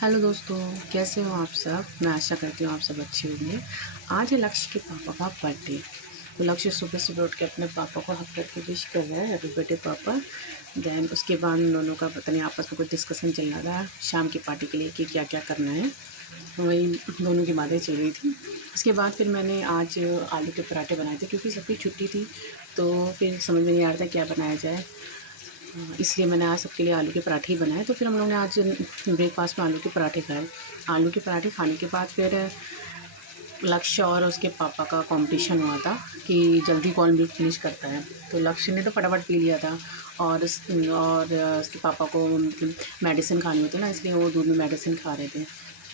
Hello दोस्तों, कैसे हो आप सब। मैं आशा करती हूँ आप सब अच्छे होंगे। आज है लक्ष्य के पापा का बर्थडे। तो लक्ष्य सुबह सुबह उठ के अपने पापा को हक करके विश कर रहा है, हैप्पी बर्थडे पापा। देन उसके बाद उन दोनों का पता नहीं आपस में कुछ डिस्कशन चल रहा था शाम की पार्टी के लिए कि क्या क्या करना है। तो वही दोनों की बातें चल रही थी। उसके बाद फिर मैंने आज आलू के पराठे बनाए थे क्योंकि सबकी छुट्टी थी। तो फिर समझ में नहीं आ रहा था क्या बनाया जाए। इसलिए मैंने आज सबके लिए आलू के पराठे ही बनाए। तो फिर हम लोगों ने आज ब्रेकफास्ट में आलू के पराठे खाए। आलू के पराठे खाने के बाद फिर लक्ष्य और उसके पापा का कंपटीशन हुआ था कि जल्दी कौन मिल्क फिनिश करता है। तो लक्ष्य ने तो फटाफट पी लिया था और उसके पापा को मेडिसिन खानी होती है ना, इसलिए वो दूध में मेडिसिन खा रहे थे।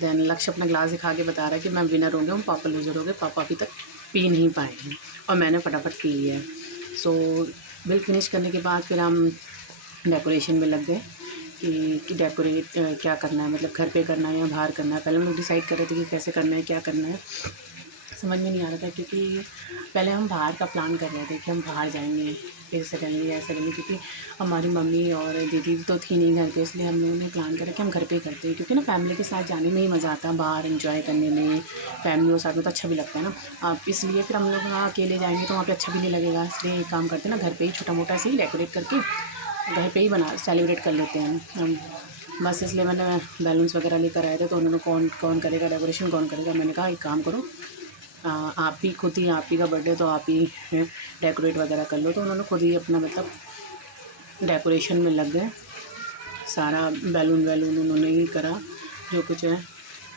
देन लक्ष्य अपना ग्लास दिखा के बता रहा है कि मैं विनर हो गया हूँ, पापा लूज़र हो गए, पापा अभी तक पी नहीं पाए हैं और मैंने फटाफट पी लिया है। सो मिल्क फिनिश करने के बाद फिर हम डेकोरेशन में लग गए कि डेकोरेट क्या करना है, मतलब घर पे करना है या बाहर करना है। पहले हम लोग डिसाइड कर रहे थे कि कैसे करना है, क्या करना है, समझ में नहीं आ रहा था क्योंकि पहले हम बाहर का प्लान कर रहे थे कि हम बाहर जाएंगे। फिर सडनली क्योंकि हमारी मम्मी और दीदी तो थी नहीं घर पे, इसलिए हम लोगों ने प्लान करा कि हम घर पे ही करते हैं क्योंकि ना फैमिली के साथ जाने में ही मज़ा आता है, बाहर एंजॉय करने में फैमिली के साथ में तो अच्छा भी लगता है ना। आप इसलिए फिर हम लोग वहाँ अकेले जाएंगे तो वहाँ पे अच्छा भी नहीं लगेगा, इसलिए एक काम करते हैं ना, घर पे ही छोटा मोटा से ही डेकोरेट करके घर पे ही बना सेलिब्रेट कर लेते हैं हम। बस इसलिए मैंने बैलून्स वगैरह लेकर आए थे। तो उन्होंने कौन कौन करेगा डेकोरेशन, कौन करेगा। मैंने कहा एक काम करो, आप ही खुद ही, आप ही का बर्थडे तो आप ही डेकोरेट वगैरह कर लो। तो उन्होंने खुद ही अपना मतलब डेकोरेशन में लग गए। सारा बैलून वैलून उन्होंने ही करा जो कुछ है।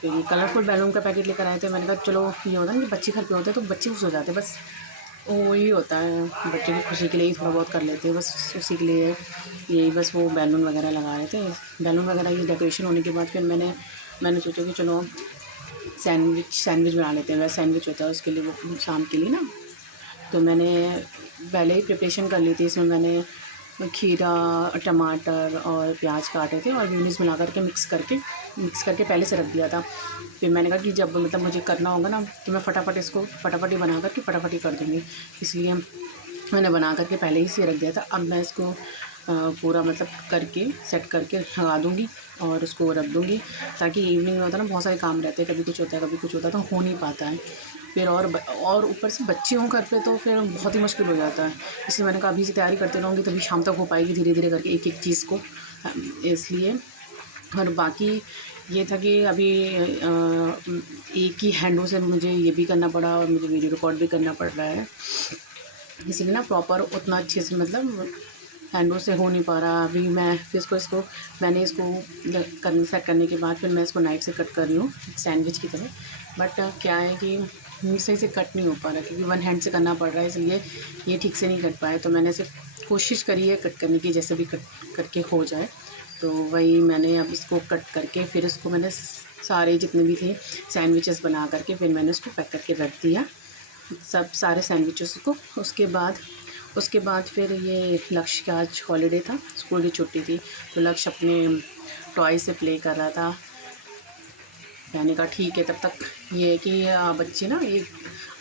फिर ये कलरफुल बैलून का पैकेट लेकर आए थे। मैंने कहा चलो, ये होता है ना कि बच्चे घर पे होते हैं तो बच्चे खुश हो जाते हैं, बस वही होता है, बच्चों की खुशी के लिए ही थोड़ा बहुत कर लेते हैं, बस उसी के लिए यही बस वो बैलून वगैरह लगा रहे थे। बैलून वगैरह की डेकोरेशन होने के बाद फिर मैंने सोचा कि चलो सैंडविच बना लेते हैं। वैसे सैंडविच होता है उसके लिए, वो शाम के लिए ना। तो मैंने पहले ही प्रिपरेशन कर ली थी। इसमें मैंने खीरा, टमाटर और प्याज काटे थे और म्योनीज़ मिला करके मिक्स करके पहले से रख दिया था। फिर मैंने कहा कि जब मतलब मुझे करना होगा ना तो मैं फटाफट इसको फटाफट ही बना करके फटाफट ही कर दूँगी, इसलिए मैंने बना करके पहले ही से रख दिया था। अब मैं इसको पूरा मतलब करके सेट करके लगा दूँगी और उसको रख दूँगी, ताकि इवनिंग में होता है ना, बहुत सारे काम रहते हैं, कभी कुछ होता है कभी कुछ होता है तो हो नहीं पाता है। फिर और ऊपर से बच्चे हों घर पे तो फिर बहुत ही मुश्किल हो जाता है। इसलिए मैंने कहा अभी से तैयारी करते रहूँगी तभी शाम तक हो पाएगी, धीरे धीरे करके एक एक चीज़ को। इसलिए और बाकी ये था कि अभी एक ही हैंडों से मुझे ये भी करना पड़ा और मुझे वीडियो रिकॉर्ड भी करना पड़ रहा है, इसलिए ना प्रॉपर उतना अच्छे से मतलब हैंडों से हो नहीं पा रहा। अभी मैं फिर इसको मैंने इसको सेट करने के बाद फिर मैं इसको नाइफ़ से कट कर रही हूँ सैंडविच की तरह। बट क्या है कि सही से कट नहीं हो पा रहा क्योंकि वन हैंड से करना पड़ रहा है, इसलिए ये ठीक से नहीं कट पाए। तो मैंने सिर्फ कोशिश करी है कट करने की, जैसे भी कट करके हो जाए। तो वही मैंने अब इसको कट करके फिर इसको मैंने सारे जितने भी थे सैंडविचेस बना करके फिर मैंने उसको पैक करके रख दिया, सब सारे सैंडविचेस को। उसके बाद फिर ये लक्ष्य का आज हॉलीडे था, स्कूल की छुट्टी थी। तो लक्ष्य अपने टॉय से प्ले कर रहा था। मैंने कहा ठीक है, तब तक ये है कि बच्चे ना ये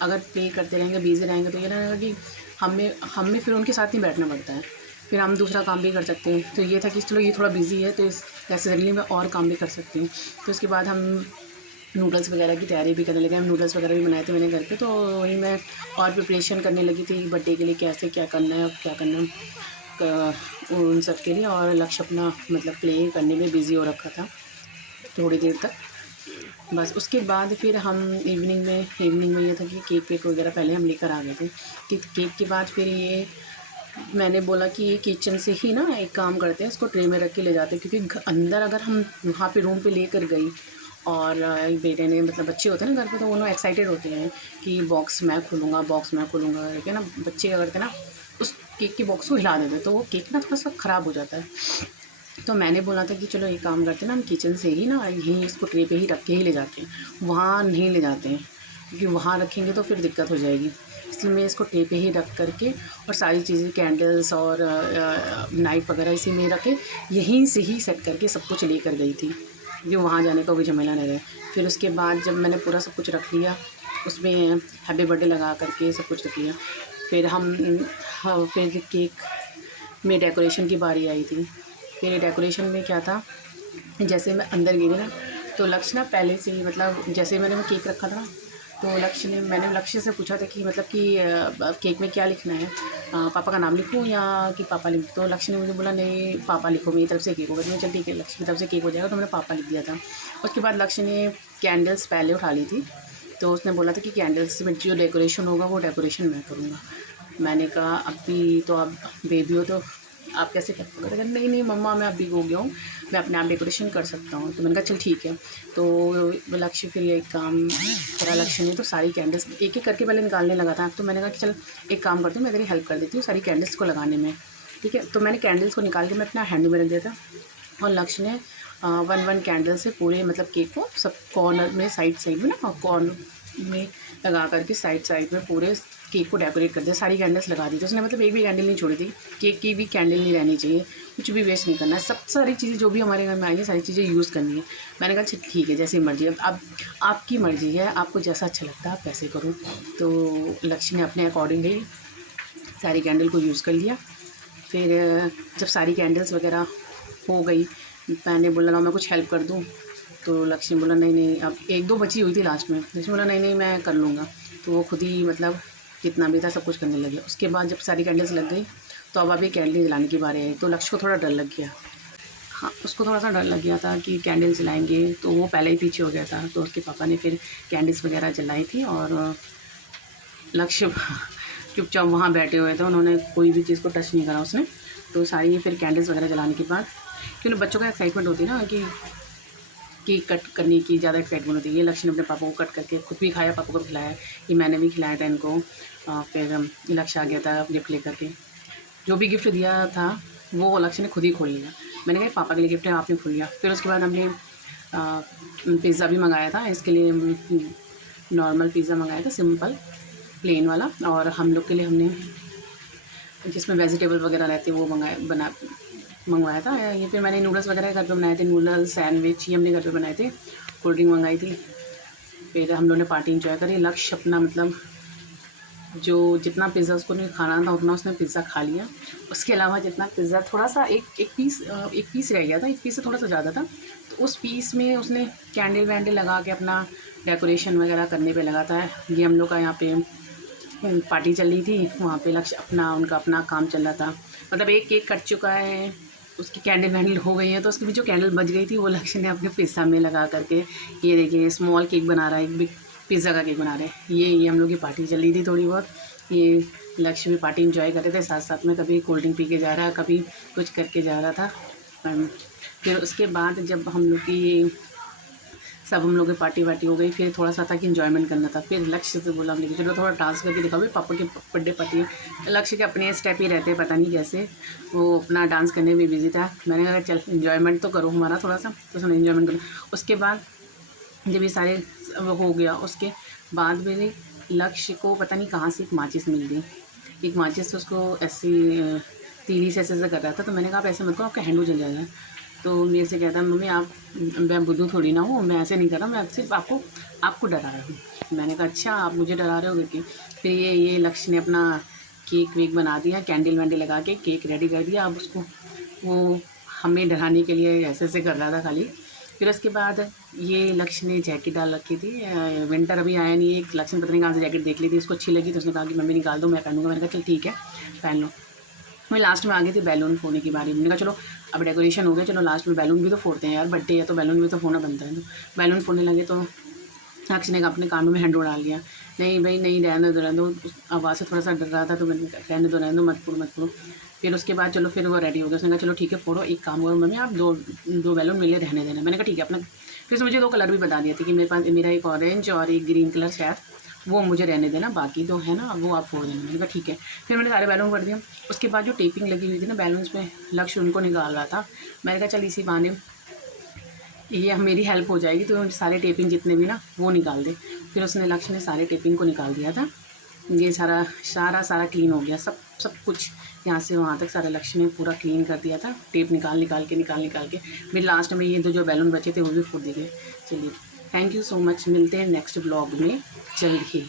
अगर प्ले करते रहेंगे, बिज़ी रहेंगे तो ये ना कि हमें फिर उनके साथ नहीं बैठना पड़ता है, फिर हम दूसरा काम भी कर सकते हैं। तो ये था कि चलो ये थोड़ा बिज़ी है तो इस नेसेसरीली मैं और काम भी कर सकती हूँ। तो उसके बाद हम नूडल्स वगैरह की तैयारी भी करने लगे। हम नूडल्स वगैरह भी बनाए थे मैंने घर पे। तो वही मैं और प्रिपरेशन करने लगी थी बर्थडे के लिए, कैसे क्या करना है, क्या करना है उन सब के लिए। और लक्ष्य अपना मतलब प्ले करने में बिज़ी हो रखा था थोड़ी देर तक। बस उसके बाद फिर हम इवनिंग में ये था कि केक वेक वगैरह पहले हम लेकर आ गए थे। कि केक के बाद फिर ये मैंने बोला कि ये किचन से ही ना एक काम करते हैं, इसको ट्रे में रख के ले जाते हैं, क्योंकि अंदर अगर हम वहाँ पे रूम पे लेकर गई और बेटे ने मतलब बच्चे होते हैं ना घर पे तो वो लोग एक्साइटेड होते हैं कि बॉक्स मैं खोलूँगा, बॉक्स मैं खोलूँगा करके ना। बच्चे क्या करते हैं ना, उस केक के बॉक्स को हिला देते हैं तो वो केक ना थोड़ा सा ख़राब हो जाता है। तो मैंने बोला था कि चलो एक काम करते हैं ना, हम किचन से ही ना यहीं इसको ट्रे पे ही रख के ही ले जाते हैं, वहाँ नहीं ले जाते हैं क्योंकि वहाँ रखेंगे तो फिर दिक्कत हो जाएगी। इसलिए मैं इसको ट्रे पे ही रख करके और सारी चीज़ें कैंडल्स और नाइफ़ वगैरह इसी में रखे, यहीं से ही सेट करके सब कुछ लेकर गई थी, जो वहाँ जाने का कोई झमेला नहीं रहे। फिर उसके बाद जब मैंने पूरा सब कुछ रख लिया, उसमें हैप्पी बर्थडे लगा करके सब कुछ रख लिया, फिर फिर केक में डेकोरेशन की बारी आई थी। फिर डेकोरेशन में क्या था, जैसे मैं अंदर गई ना तो लक्ष्य ना पहले से ही मतलब जैसे मैंने वो केक रखा था, तो मैंने लक्ष्य से पूछा था कि मतलब कि केक में क्या लिखना है, पापा का नाम लिखूँ या कि पापा लिख। तो लक्ष्य ने मुझे बोला नहीं पापा लिखो, मेरी तरफ से केक होगा। तो मैं चल ठीक है लक्ष्य की तरफ से केक हो जाएगा, तो मैंने पापा लिख दिया था। उसके बाद लक्ष्य ने कैंडल्स पहले उठा ली थी, तो उसने बोला था कि कैंडल्स में जो डेकोरेशन होगा वो डेकोरेशन मैं करूँगा। मैंने कहा अभी तो आप बेबी हो तो आप कैसे कर पाओगे। कहते नहीं नहीं मम्मा मैं अभी हो गया हूँ, मैं अपने आप डेकोरेशन कर सकता हूँ। तो मैंने कहा चल ठीक है। तो लक्ष्य फिर ये काम करा लक्ष्य ने, तो सारी कैंडल्स एक एक करके पहले निकालने लगा था। तो मैंने कहा कि चल एक काम करती हूँ, मैं तेरी हेल्प कर देती हूँ सारी कैंडल्स को लगाने में, ठीक है। तो मैंने कैंडल्स को निकाल के मैं अपना हैंड में रख दिया था, और लक्ष्य ने 1-1 कैंडल से पूरे मतलब केक को सब कॉर्नर में साइड में ना कॉर्नर में लगा करके साइड में पूरे केक को डेकोरेट कर दिया। सारी कैंडल्स लगा दी थी उसने, मतलब एक भी कैंडल नहीं छोड़ी थी। केक की भी कैंडल नहीं रहनी चाहिए, कुछ भी वेस्ट नहीं करना है। सब सारी चीज़ें जो भी हमारे घर में आई है सारी चीज़ें यूज़ करनी है। मैंने कहा अच्छा ठीक है जैसी मर्ज़ी, अब आपकी मर्ज़ी है, आपको जैसा अच्छा लगता है आप वैसे करो। तो लक्ष्य ने अपने अकॉर्डिंगली सारी कैंडल को यूज़ कर लिया। फिर जब सारी कैंडल्स वगैरह हो गई, मैंने बोला ना मैं कुछ हेल्प कर दूँ। तो लक्ष्य ने बोला नहीं नहीं, अब 1-2 बची हुई थी लास्ट में। लक्ष्य बोला नहीं नहीं मैं कर लूँगा। तो वो खुद ही मतलब जितना भी था सब कुछ करने लगे। उसके बाद जब सारी कैंडल्स लग गई, तो अब अभी कैंडल जलाने की बारी आई। तो लक्ष्य को थोड़ा डर लग गया। हाँ, उसको थोड़ा-सा डर लग गया था कि कैंडल जलाएँगे, तो वो पहले ही पीछे हो गया था। तो उसके पापा ने फिर कैंडल्स वगैरह जलाई थी, और लक्ष्य चुपचाप वहाँ बैठे हुए थे, उन्होंने कोई भी चीज़ को टच नहीं करा उसने। तो सारी फिर कैंडल्स वगैरह जलाने के बाद, क्योंकि बच्चों का एक्साइटमेंट होती है ना कि केक कट करने की ज़्यादा एक्साइटमेंट होती है। ये लक्ष्य ने अपने पापा को कट करके खुद भी खाया, पापा को भी खिलाया, ये मैंने भी खिलाया था इनको। फिर लक्ष्य आ गया था गिफ्ट लेकर के। जो भी गिफ्ट दिया था वो लक्ष्य ने खुद ही खोल लिया। मैंने कहा पापा के लिए गिफ्ट है आपने खोल लिया। फिर उसके बाद हमने पिज़्ज़ा भी मंगाया था, इसके लिए नॉर्मल पिज़्ज़ा मंगाया था, सिंपल प्लेन वाला। और हम लोग के लिए हमने जिसमें वेजिटेबल वगैरह रहते हैं वो मंगवाया था। ये फिर मैंने नूडल्स वगैरह घर पे बनाए थे, नूडल्स सैंडविच ये हमने घर पे बनाए थे। कोल्ड ड्रिंक मंगाई थी। फिर हम लोगों ने पार्टी इंजॉय करी। लक्ष्य अपना मतलब जो जितना पिज़्ज़ा उसको नहीं खाना था उतना उसने पिज़्ज़ा खा लिया। उसके अलावा जितना पिज़्ज़ा थोड़ा-सा एक पीस रह गया था, एक पीस से थोड़ा-सा ज़्यादा था। तो उस पीस में उसने कैंडल वैंडल लगा के अपना डेकोरेशन वगैरह करने पे लगा था। ये हम लोग का यहाँ पे पार्टी चल रही थी, वहाँ पे लक्ष्य उनका अपना काम चल रहा था। मतलब एक केक कट चुका है, उसकी कैंडल वैंडल हो गई है, तो उसकी भी जो कैंडल बच गई थी वो लक्ष्य ने अपने पिज़्ज़ा में लगा करके, ये देखिए स्मॉल केक बना रहा है, एक बिग पिज़्ज़ा का केक बना रहे हैं। ये हम लोग की पार्टी चल रही थी थोड़ी बहुत। ये लक्ष्य भी पार्टी इंजॉय कर रहे थे साथ साथ में, कभी कोल्ड ड्रिंक पी के जा रहा, कभी कुछ करके जा रहा था। फिर उसके बाद जब हम लोग की सब हम लोग की पार्टी वार्टी हो गई, फिर थोड़ा सा था कि इन्जॉयमेंट करना था। फिर लक्ष्य से बोला हमने कि चलो थोड़ा डांस करके दिखाओ, भाई पापा की बर्थडे पार्टी है। लक्ष्य के अपने स्टेप ही रहते हैं, पता नहीं कैसे वो अपना डांस करने में बिजी था। मैंने कहा चल इन्जॉयमेंट तो करो हमारा थोड़ा सा, तो उसने इन्जॉयमेंट करो। उसके बाद जब ये सारे वो हो गया, उसके बाद मेरे लक्ष्य को पता नहीं कहाँ से एक माचिस मिल गई। एक माचिस से उसको ऐसी तीली से ऐसे कर रहा था। तो मैंने कहा आप ऐसे मत करो, आपका हैंड जल जाएगा। तो मेरे से कहता है मम्मी आप, मैं बुद्धू थोड़ी ना हूँ, मैं ऐसे नहीं कर रहा, मैं सिर्फ आपको डरा रहा हूँ। मैंने कहा अच्छा आप मुझे डरा रहे हो करके। फिर ये लक्ष्य ने अपना केक वेक बना दिया, कैंडल वैंडल लगा के केक रेडी कर दिया। अब उसको वो हमें डराने के लिए ऐसे ऐसे कर रहा था खाली। फिर उसके बाद ये लक्ष्य ने जैकेट डाल रखी थी, विंटर अभी आया नहीं है। एक लक्ष्य ने पता नहीं कहाँ से जैकेट देख ली थी, उसको अच्छी लगी तो उसने कहा कि मम्मी निकाल दो मैं पहनूंगा। मैंने कहा चल ठीक है पहन लो। मैं लास्ट में आ गई थी बैलून फोड़ने की बारी। मैंने कहा चलो अब डेकोरेशन हो गया, चलो लास्ट में बैलून भी तो फोड़ते हैं यार, बर्थडे है तो बैलून भी तो फोड़ना बनता है। तो बैलून फोड़ने लगे तो लक्ष्य ने अपने कानों में हैंडो डाल दिया। नहीं भाई नहीं, रहने दो। आवाज़ से थोड़ा सा डर रहा था तो मैंने कहा रहने दो मत फोड़ो। फिर उसके बाद चलो फिर वो रेडी हो गया। उसने कहा चलो ठीक है फोड़ो, एक काम करो मम्मी आप दो बैलून मिले रहने देना। मैंने कहा ठीक है अपना। फिर उसने मुझे 2 कलर भी बता दिए थे कि मेरे पास मेरा एक ऑरेंज और एक ग्रीन कलर शायद, वो मुझे रहने देना, बाकी तो है ना वो आप फोड़ देना। मैंने कहा ठीक है। फिर मैंने सारे बैलून भर दिया। उसके बाद जो टेपिंग लगी हुई थी ना बैलून्स में, लक्ष्य उनको निकाल रहा था। मैंने कहा चल इसी बहाने ये मेरी हेल्प हो जाएगी, तो सारे टेपिंग जितने भी ना वो निकाल दे। फिर उसने लक्ष्य ने सारे टेपिंग को निकाल दिया था। ये सारा क्लीन हो गया, सब कुछ यहाँ से वहाँ तक सारा लक्ष्य ने पूरा क्लीन कर दिया था, टेप निकाल के। फिर लास्ट में ये जो बैलून बचे थे वो भी फूट दिए। चलिए थैंक यू सो मच, मिलते हैं नेक्स्ट ब्लॉग में जल्द ही।